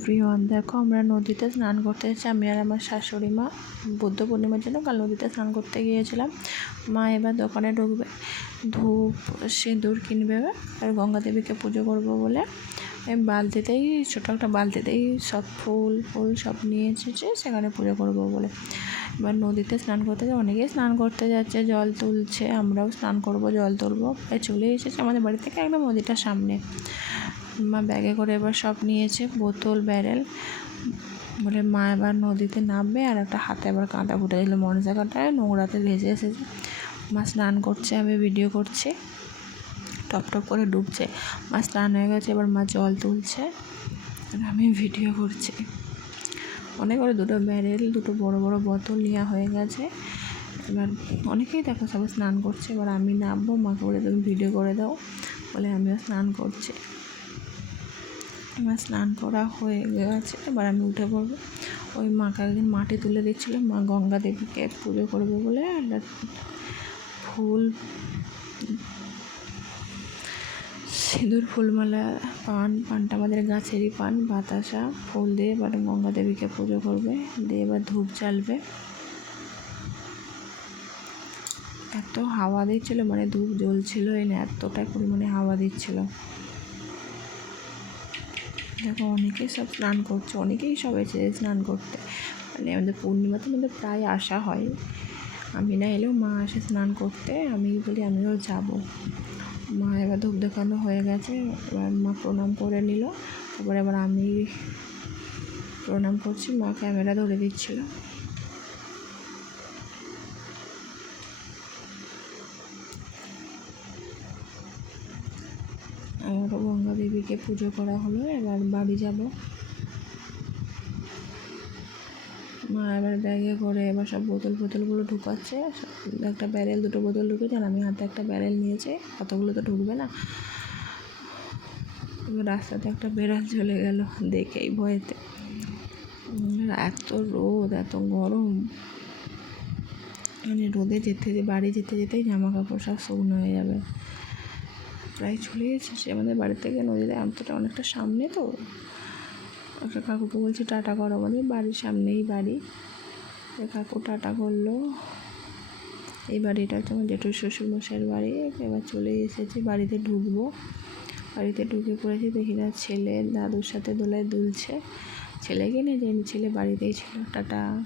Everyone দেখো আমরা নদীতে স্নান করতে এসেছি। আমি আর আমার শাশুড়ি মা বুদ্ধ পূর্ণিমার জন্য কাল নদীতে স্নান করতে গিয়েছিলাম। মা এবার দোকানে ঢুকবে, ধূপ, সিঁদুর কিনবে আর গঙ্গা দেবীকে পুজো করব বলে। বালতিতেই, ছোটো একটা বালতিতেই সব ফুল ফুল সব নিয়ে এসেছে, সেখানে পুজো করব বলে। এবার নদীতে স্নান করতে যায় অনেকেই স্নান করতে যাচ্ছে, জল তুলছে, আমরাও স্নান করব, জল তুলবো। চলে এসেছে আমাদের বাড়ি থেকে একদম নদীটার সামনে। মা ব্যাগে করে এবার সব নিয়েছে, বোতল, ব্যারেল। বলে মা এবার নদীতে নামবে আর একটা হাতে আবার কাঁটা ফুটে দিল মনসা কাঁটায় নোংরাতে ভেজে এসেছে। মা স্নান করছে, আমি ভিডিও করছি। টপ টপ করে ডুবছে। মা স্নান হয়ে গেছে, এবার মা জল তুলছে আর আমি ভিডিও করছি। অনেক করে দুটো ব্যারেল, দুটো বড় বড় বোতল নেওয়া হয়ে গেছে। এবার অনেকেই দেখো সবাই স্নান করছে, এবার আমি নামবো, মাকে বলে তুমি ভিডিও করে দাও। বলে আমিও স্নান করছি। আমার স্নান করা হয়ে গেছে, এবার আমি উঠে পড়ব। ওই মাকে একদিন মাটি তুলে দিচ্ছিল মা গঙ্গা দেবীকে পুজো করবে বলে একটা ফুল, সিঁদুর ফুলমালা পান, পানটা আমাদের গাছেরই পান, বাতাসা, ফুল দিয়ে এবার গঙ্গা দেবীকে পুজো করবে, দিয়ে এবার ধূপ জ্বালবে। এত হাওয়া দিচ্ছিল মানে ধূপ জ্বলছিল এই না এতটাই পরিমাণে হাওয়া দিচ্ছিল। দেখো, অনেকেই সব স্নান করছে, অনেকেই সব এসে স্নান করতে। মানে আমাদের পূর্ণিমাতে আমাদের প্রায় আসা হয়। আমি না এলেও মা আসে স্নান করতে, আমি বলি আমিও যাব। মা এবার ধূপ দেখানো হয়ে গেছে, এবার মা প্রণাম করে নিল। তারপরে এবার আমি প্রণাম করছি, মা ক্যামেরা ধরে দিচ্ছিল। আমারও গঙ্গা দেবীকে পুজো করা হলো, এবার বাড়ি যাব। মা এবার ব্যাগে করে এবার সব বোতল ফোতলগুলো ঢুকাচ্ছে একটা ব্যারেল দুটো বোতল ঢুকেছে আর আমি হাতে একটা ব্যারেল নিয়েছি কতগুলো তো ঢুকবে না। রাস্তাতে একটা বেড়াল চলে গেল, দেখেই ভয়েতে। এত রোদ, এত গরম। মানে রোদে যেতে, বাড়ি যেতে যেতেই জামা কাপড় সব শুকনো হয়ে যাবে। প্রায় চলে এসেছি আমাদের বাড়ি থেকে নদীতে আমতোটা অনেকটা সামনে তো। একটা কাকুকে বলছি, টাটা করো আমাদের বাড়ির সামনেই বাড়ি। কাকু টাটা করল। এই বাড়িটা হচ্ছে আমার জেঠুর শ্বশুরমশাইয়ের বাড়ি। এবার চলে এসেছি বাড়িতে ঢুকবো। বাড়িতে ঢুকে পড়েছি, দেখি না ছেলে দাদুর সাথে দোলায় দুলছে। ছেলেকে নিয়ে যায়নি ছেলে বাড়িতেই ছিল। টাটা।